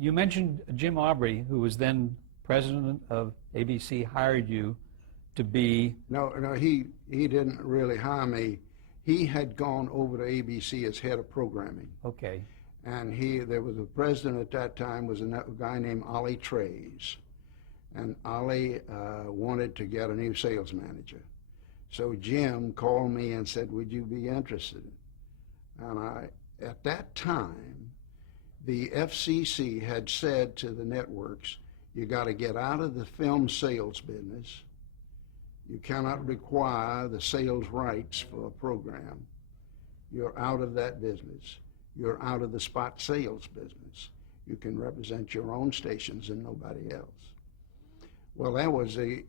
You mentioned Jim Aubrey, who was then president of ABC, hired you to be... No, he didn't really hire me. He had gone over to ABC as head of programming. Okay. And there was a president at that time, was a guy named Ollie Trays. And Ollie wanted to get a new sales manager. So Jim called me and said, would you be interested? And at that time, the FCC had said to the networks, you got to get out of the film sales business. You cannot require the sales rights for a program. You're out of that business. You're out of the spot sales business. You can represent your own stations and nobody else. Well, that was a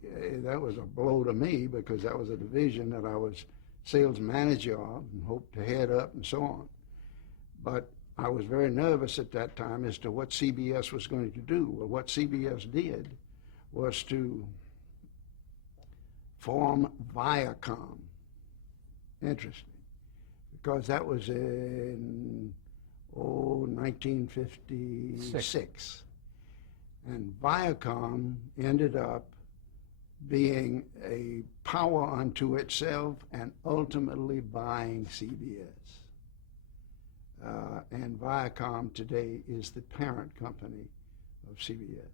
blow to me, because that was a division that I was sales manager of and hoped to head up and so on. But I was very nervous at that time as to what CBS was going to do. Well, what CBS did was to form Viacom. Interesting, because that was in 1956. And Viacom ended up being a power unto itself and ultimately buying CBS. And Viacom today is the parent company of CBS.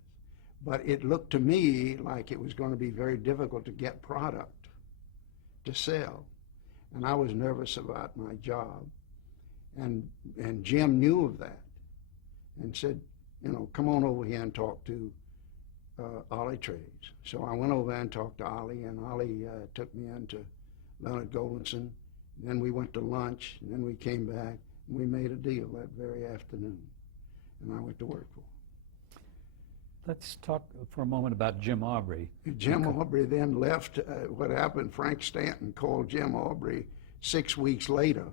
But it looked to me like it was going to be very difficult to get product to sell. And I was nervous about my job. And Jim knew of that and said, come on over here and talk to Ollie Trays. So I went over and talked to Ollie, and Ollie took me into Leonard Golinson. Then we went to lunch, and then we came back, and we made a deal that very afternoon, and I went to work for him. Let's talk for a moment about Jim Aubrey. Jim Aubrey then left. What happened, Frank Stanton called Jim Aubrey 6 weeks later,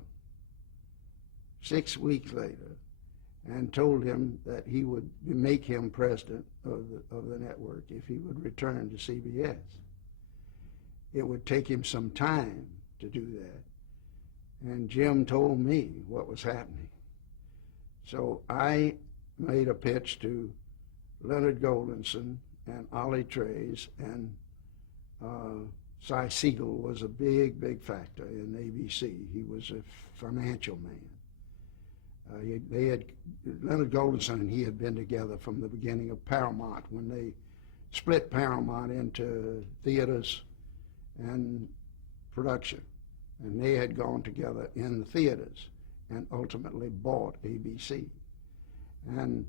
and told him that he would make him president of the network if he would return to CBS. It would take him some time to do that. And Jim told me what was happening. So I made a pitch to Leonard Golinson and Ollie Trays, and Cy Siegel was a big, big factor in ABC. He was a financial man. Leonard Golinson and he had been together from the beginning of Paramount, when they split Paramount into theaters and production. And they had gone together in the theaters and ultimately bought ABC. And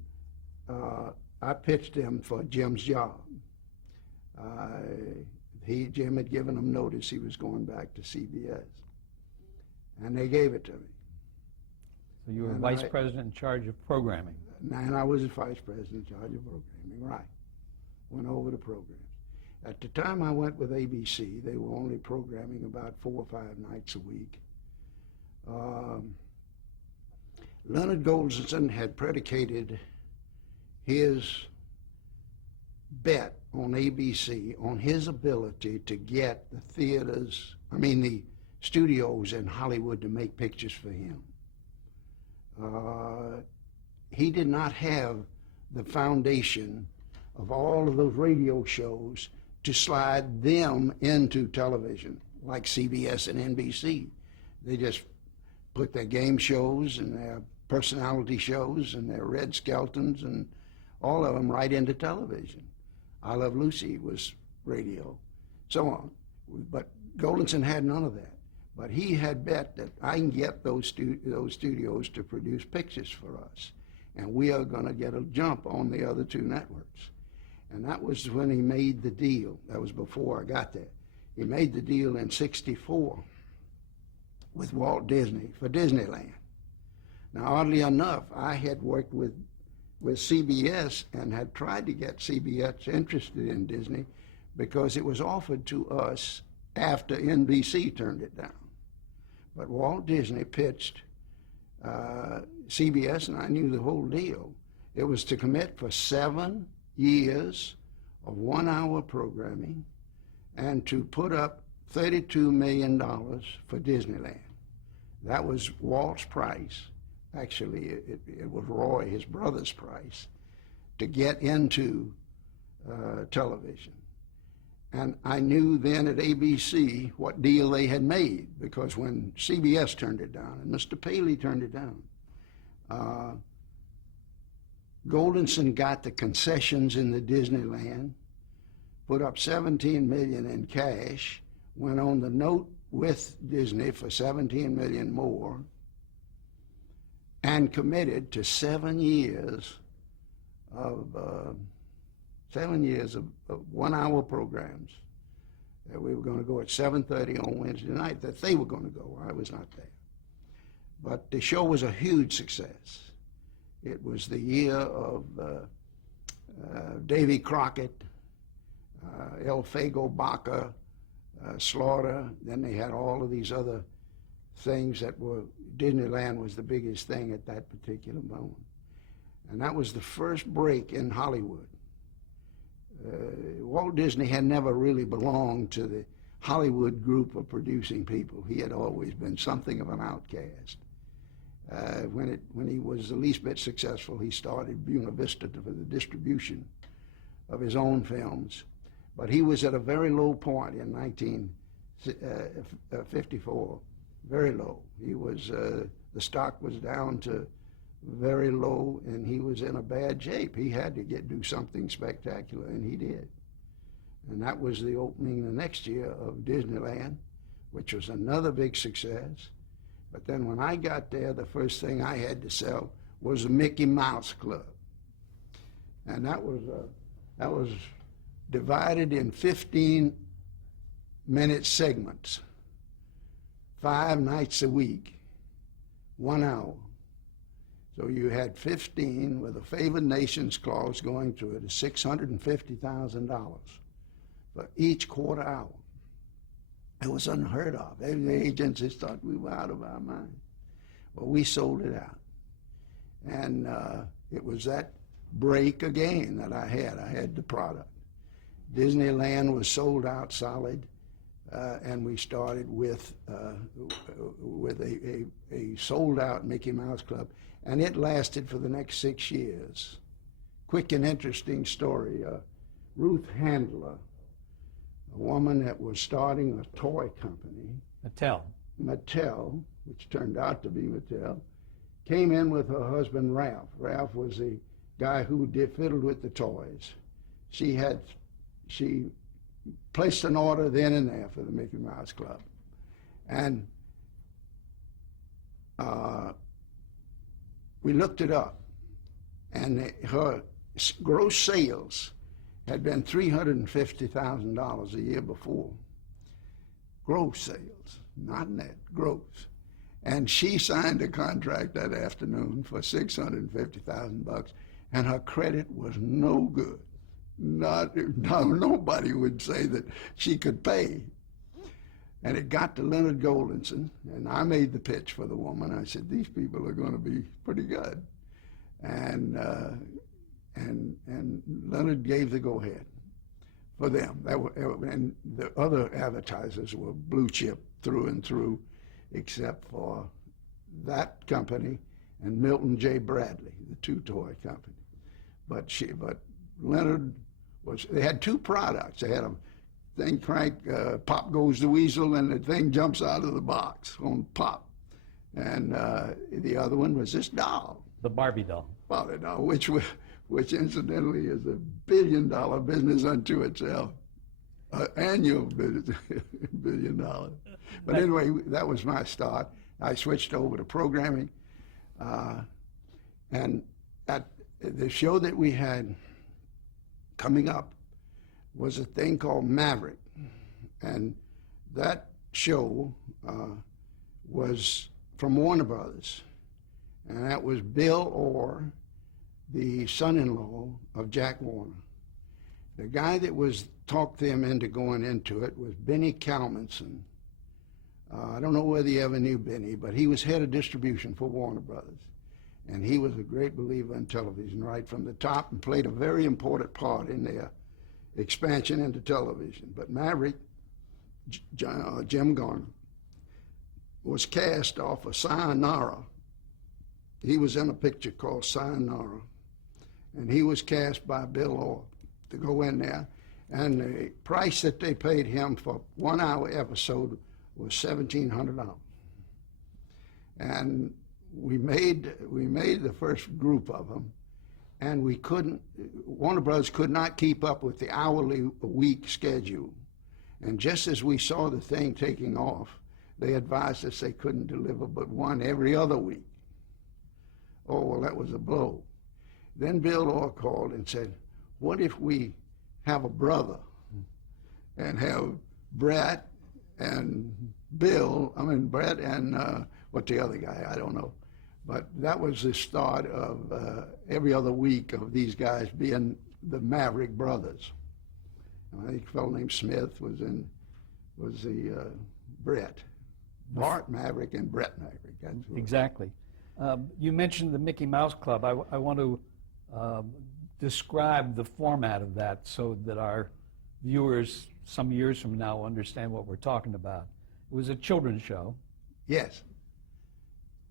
I pitched him for Jim's job. Jim had given him notice he was going back to CBS. And they gave it to me. So you were vice president in charge of programming. And I was the vice president in charge of programming, right. Went over the programs. At the time I went with ABC, they were only programming about 4 or 5 nights a week. Leonard Golinson had predicated his bet on ABC on his ability to get the the studios in Hollywood to make pictures for him. He did not have the foundation of all of those radio shows to slide them into television like CBS and NBC. They just put their game shows and their personality shows and their Red Skeltons and all of them right into television. I Love Lucy was radio, so on. But Golinson had none of that. But he had bet that I can get those studios to produce pictures for us, and we are going to get a jump on the other 2 networks. And that was when he made the deal. That was before I got there. He made the deal in '64 with Walt Disney for Disneyland. Now, oddly enough, I had worked with CBS and had tried to get CBS interested in Disney because it was offered to us after NBC turned it down. But Walt Disney pitched CBS, and I knew the whole deal. It was to commit for 7 years of 1-hour programming and to put up $32 million for Disneyland. That was Walt's price. Actually, it was Roy, his brother's price. to get into television. And I knew then at ABC what deal they had made, because when CBS turned it down and Mr. Paley turned it down, Goldenson got the concessions in the Disneyland, put up $17 million in cash, went on the note with Disney for $17 million more, and committed to 7 years of 1-hour programs. That we were going to go at 7:30 on Wednesday night, that they were going to go. I was not there. But the show was a huge success. It was the year of Davy Crockett, El Fago Baca, Slaughter. Then they had all of these other things that were, Disneyland was the biggest thing at that particular moment. And that was the first break in Hollywood. Walt Disney had never really belonged to the Hollywood group of producing people. He had always been something of an outcast. When he was the least bit successful, he started Buena Vista for the distribution of his own films. But he was at a very low point in 1954, very low. He was, the stock was down to very low, and he was in a bad shape. He had to do something spectacular, and he did. And that was the opening the next year of Disneyland, which was another big success. But then when I got there, the first thing I had to sell was the Mickey Mouse Club. And that was divided in 15-minute segments, 5 nights a week, 1 hour. So you had 15 with a favored nations clause going through it, $650,000 for each quarter hour. It was unheard of. The agents just thought we were out of our mind. Well, we sold it out. And it was that break again that I had. I had the product. Disneyland was sold out solid, and we started with a sold-out Mickey Mouse Club, and it lasted for the next 6 years. Quick and interesting story. Ruth Handler, a woman that was starting a toy company, Mattel, which turned out to be Mattel, came in with her husband Ralph. Ralph was the guy who fiddled with the toys. She placed an order then and there for the Mickey Mouse Club. And we looked it up, and her gross sales had been $350,000 a year before. Gross sales, not net, gross. And she signed a contract that afternoon for $650,000, and her credit was no good. Nobody would say that she could pay. And it got to Leonard Goldenson, and I made the pitch for the woman. I said, these people are going to be pretty good. And Leonard gave the go-ahead for them. And the other advertisers were blue chip through and through, except for that company and Milton J. Bradley, the two toy company. But Leonard they had two products. They had a thing pop goes the weasel, and the thing jumps out of the box on pop. And the other one was this doll. The Barbie doll. Barbie doll, which incidentally is $1 billion business unto itself. Annual business, $1 billion. But anyway, that was my start. I switched over to programming. And at the show that we had coming up was a thing called Maverick. And that show was from Warner Brothers. And that was Bill Orr, the son-in-law of Jack Warner. The guy that talked them into going into it was Benny Kalmanson. I don't know whether you ever knew Benny, but he was head of distribution for Warner Brothers. And he was a great believer in television right from the top and played a very important part in their expansion into television. But Maverick, Jim Garner, was cast off of Sayonara. He was in a picture called Sayonara. and he was cast by Bill Orr to go in there. And the price that they paid him for 1 hour episode was $1,700. And we made the first group of them, and we couldn't, Warner Brothers could not keep up with the hourly a week schedule. And just as we saw the thing taking off, they advised us they couldn't deliver but one every other week. Oh, well, that was a blow. Then Bill Orr called and said, what if we have a brother and have Brett and Brett and what's the other guy? I don't know. But that was the start of every other week of these guys being the Maverick brothers. And I think a fellow named Smith was the Brett. Bart Maverick and Brett Maverick. That's Exactly. You mentioned the Mickey Mouse Club. I want to describe the format of that so that our viewers some years from now understand what we're talking about. It was a children's show. Yes.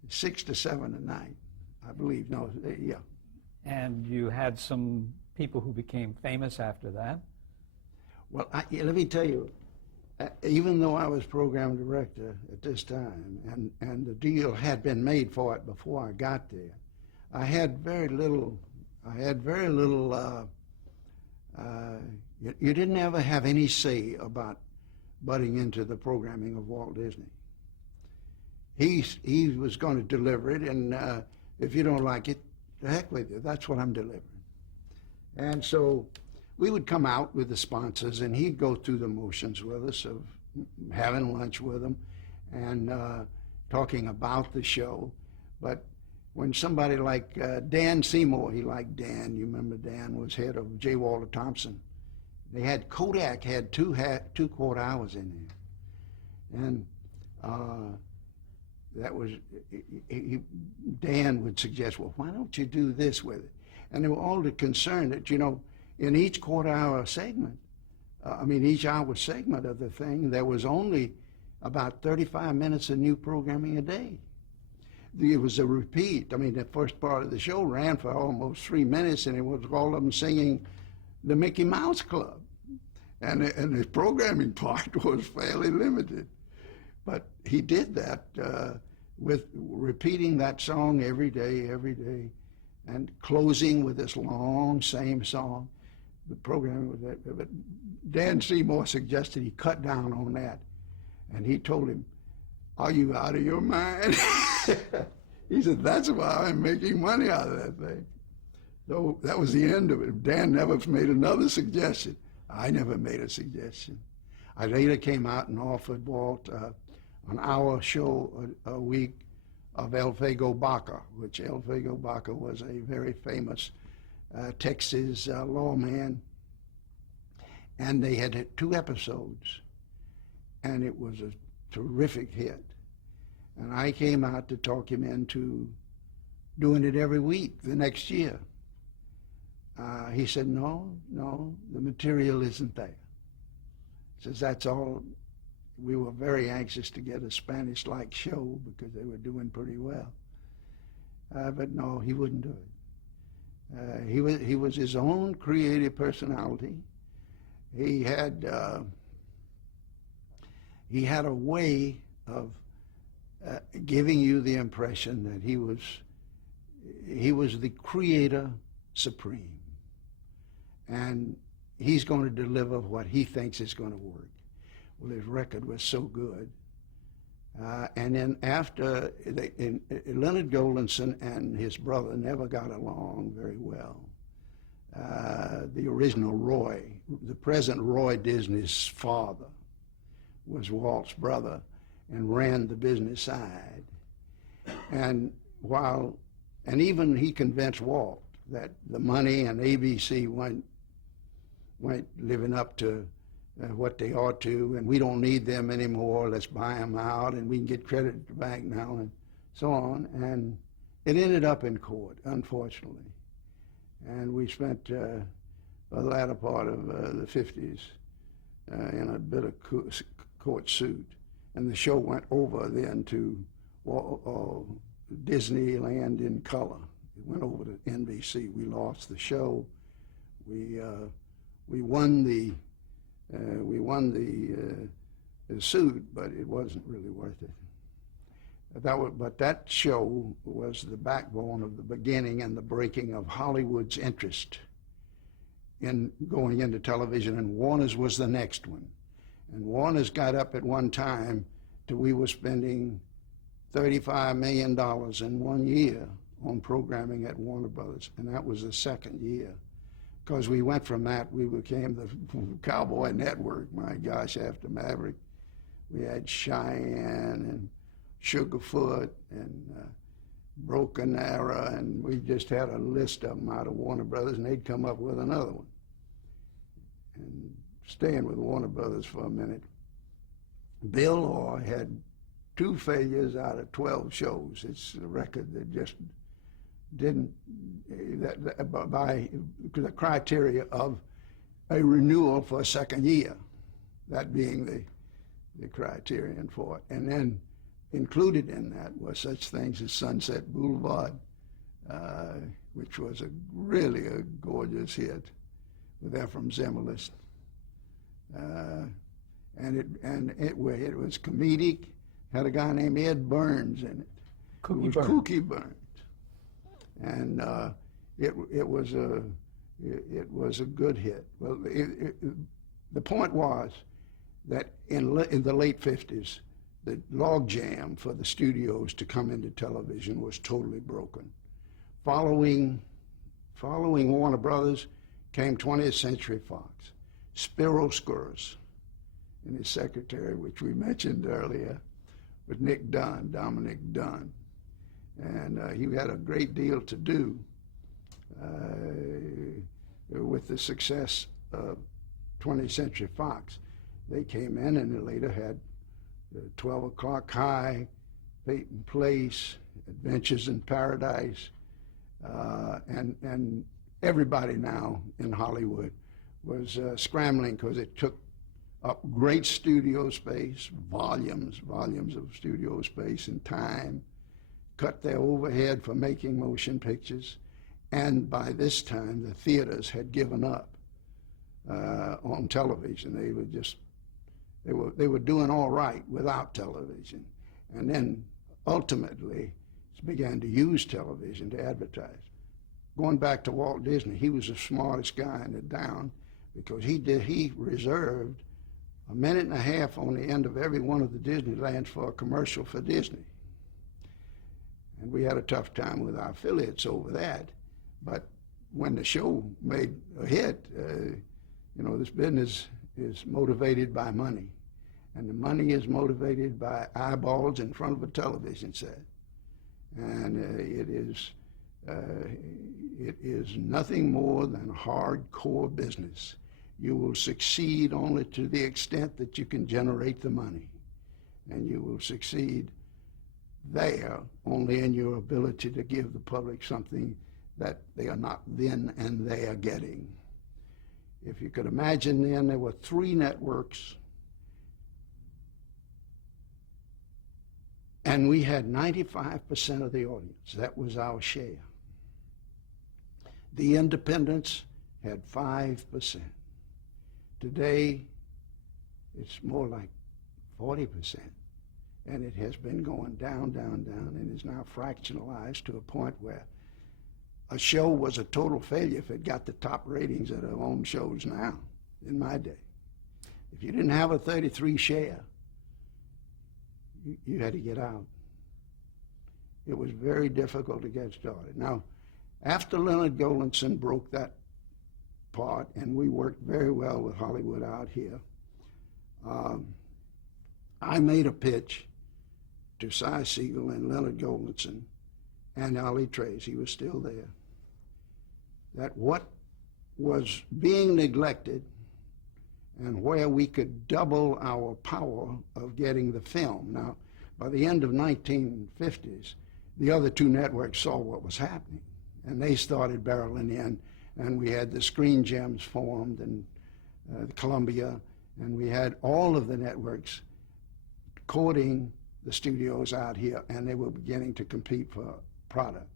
6 to 7 at night, I believe. No, yeah. And you had some people who became famous after that. Well, let me tell you, even though I was program director at this time, and the deal had been made for it before I got there, I had very little. You didn't ever have any say about butting into the programming of Walt Disney. He was going to deliver it, and if you don't like it, the heck with you. That's what I'm delivering. And so we would come out with the sponsors, and he'd go through the motions with us of having lunch with them and talking about the show. But when somebody like Dan Seymour, he liked Dan. You remember Dan was head of J. Walter Thompson. They had Kodak had two quarter hours in there, and that was Dan would suggest, well, why don't you do this with it? And they were all concerned that, you know, in each quarter hour segment, each hour segment of the thing, there was only about 35 minutes of new programming a day. It was a repeat. The first part of the show ran for almost 3 minutes, and it was all of them singing the Mickey Mouse Club. And the programming part was fairly limited. But he did that with repeating that song every day, and closing with this long, same song. The programming was that. But Dan Seymour suggested he cut down on that. And he told him, are you out of your mind? He said, that's why I'm making money out of that thing. So that was the end of it. Dan never made another suggestion. I never made a suggestion. I later came out and offered Walt an hour show a week of El Fago Baca, which El Fago Baca was a very famous Texas lawman. And they had 2 episodes, and it was a terrific hit. And I came out to talk him into doing it every week the next year. He said, no, the material isn't there. He says, that's all. We were very anxious to get a Spanish-like show because they were doing pretty well. But no, he wouldn't do it. He was his own creative personality. He had a way of giving you the impression that he was the creator supreme, and he's going to deliver what he thinks is going to work. Well, his record was so good. And then after, Leonard Goldenson and his brother never got along very well. The original Roy, the present Roy Disney's father, was Walt's brother and ran the business side. And even he convinced Walt that the money and ABC weren't living up to what they ought to, and we don't need them anymore, let's buy them out, and we can get credit at the bank now, and so on. And it ended up in court, unfortunately. And we spent the latter part of the 50s in a bit of court suit. And the show went over then to Disneyland in color, It went over to NBC. We lost the show. We won the suit, but it wasn't really worth it. But that show was the backbone of the beginning and the breaking of Hollywood's interest in going into television, and Warner's was the next one. And Warner's got up at one time to we were spending $35 million in 1 year on programming at Warner Brothers, and that was the second year. Because we went from that, we became the Cowboy Network. My gosh, after Maverick, we had Cheyenne and Sugarfoot and Broken Arrow, and we just had a list of them out of Warner Brothers, and they'd come up with another one. And staying with Warner Brothers for a minute, Bill Orr had 2 failures out of 12 shows. It's a record that just didn't, by the criteria of a renewal for a second year, that being the criterion for it. And then included in that were such things as Sunset Boulevard, which was really a gorgeous hit with Ephraim Zimmerlis. And it was comedic, had a guy named Ed Burns in it. Kooky Burns. And it was a good hit. Well, the point was that in the late 50s, the logjam for the studios to come into television was totally broken. Following Warner Brothers came 20th Century Fox. Spiro Skouras and his secretary, which we mentioned earlier, with Dominic Dunn. And he had a great deal to do with the success of 20th Century Fox. They came in and they later had 12 O'Clock High, Peyton Place, Adventures in Paradise, and everybody now in Hollywood was scrambling because it took up great studio space, volumes of studio space and time, cut their overhead for making motion pictures, and by this time the theaters had given up on television. They were doing all right without television, and then ultimately began to use television to advertise. Going back to Walt Disney, he was the smartest guy in the town because he reserved a minute and a half on the end of every one of the Disneylands for a commercial for Disney. And we had a tough time with our affiliates over that. But when the show made a hit, this business is motivated by money. And the money is motivated by eyeballs in front of a television set. And it is nothing more than hardcore business. You will succeed only to the extent that you can generate the money. And you will succeed there only in your ability to give the public something that they are not then and there getting. If you could imagine then, there were 3 networks, and we had 95% of the audience. That was our share. The independents had 5%. Today, it's more like 40%. And it has been going down, and is now fractionalized to a point where a show was a total failure if it got the top ratings of their own shows now, in my day. If you didn't have a 33 share, you had to get out. It was very difficult to get started. Now, after Leonard Golinson broke that part, and we worked very well with Hollywood out here, I made a pitch to Cy Siegel and Leonard Golinson and Ollie Trace, he was still there, that what was being neglected and where we could double our power of getting the film. Now, by the end of 1950s, the other 2 networks saw what was happening, and they started barreling in, and we had the Screen Gems formed, and Columbia, and we had all of the networks courting the studios out here, and they were beginning to compete for product.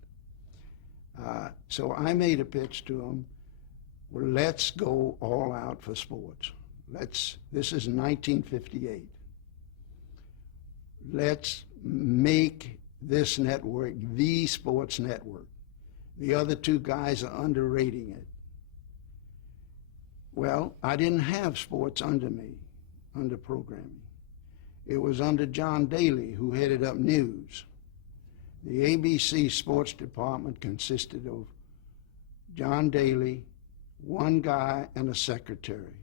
So I made a pitch to him. Well, let's go all out for sports. This is 1958. Let's make this network the sports network. The other two guys are underrating it. Well, I didn't have sports under me, under programming. It was under John Daly, who headed up news. The ABC sports department consisted of John Daly, one guy, and a secretary.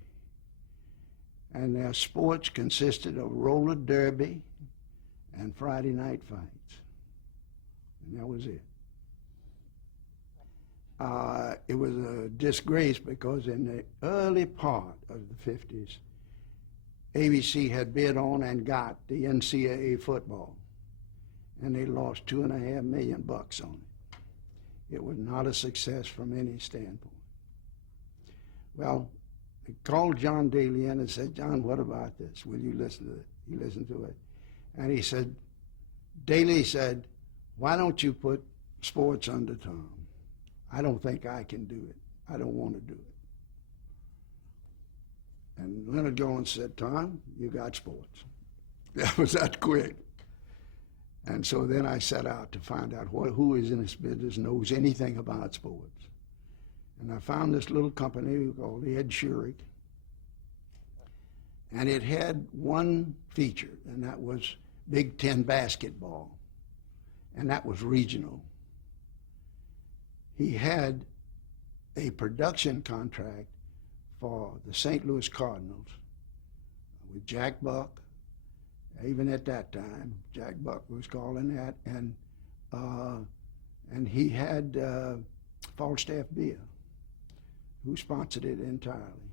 And their sports consisted of roller derby and Friday night fights. And that was it. It was a disgrace because in the early part of the 50s, ABC had bid on and got the NCAA football, and they lost $2.5 million on it. It was not a success from any standpoint. Well, they called John Daly in and said, John, what about this? Will you listen to it? He listened to it. And he said, Daly said, why don't you put sports under Tom? I don't think I can do it. I don't want to do it. And Leonard Jones said, Tom, you got sports. That was that quick. And so then I set out to find out who is in this business, knows anything about sports. And I found this little company called Ed Shurik. And it had one feature, and that was Big Ten basketball. And that was regional. He had a production contract for the St. Louis Cardinals with Jack Buck. Even at that time, Jack Buck was calling that, and he had Falstaff Beer, who sponsored it entirely.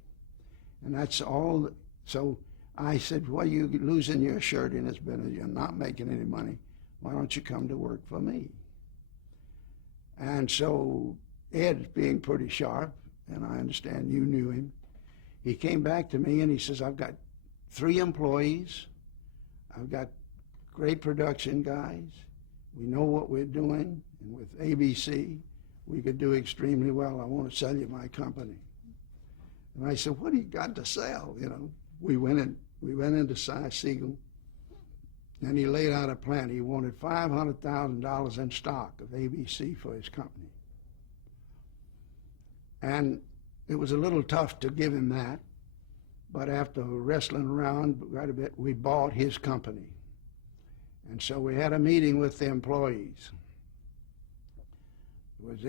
And that's all. So I said, well, you're losing your shirt in this business. You're not making any money. Why don't you come to work for me? And so Ed, being pretty sharp, and I understand you knew him, he came back to me and he says, I've got 3 employees. I've got great production guys. We know what we're doing. And with ABC, we could do extremely well. I want to sell you my company. And I said, what do you got to sell? You know, we went into Cy Siegel, and he laid out a plan. He wanted $500,000 in stock of ABC for his company. And it was a little tough to give him that, but after wrestling around quite a bit, we bought his company. And so we had a meeting with the employees. It was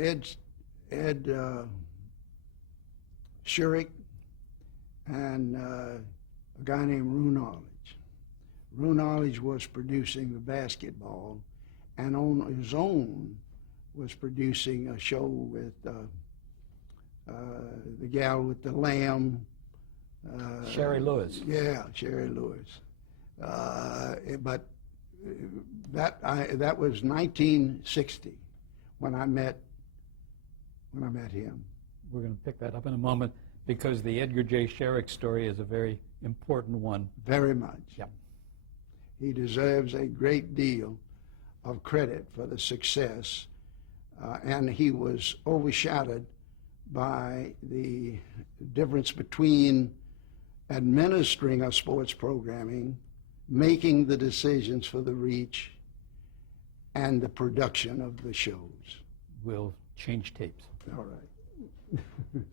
Ed Shurik and a guy named Rue Knowledge. Rue Knowledge was producing the basketball, and on his own was producing a show with the gal with the lamb. Sherry Lewis. Yeah, Sherry Lewis. But that was 1960 when I met him. We're going to pick that up in a moment because the Edgar J. Sherrick story is a very important one. Very much. Yep. He deserves a great deal of credit for the success, and he was overshadowed by the difference between administering a sports programming, making the decisions for the reach, and the production of the shows. We'll change tapes. All right.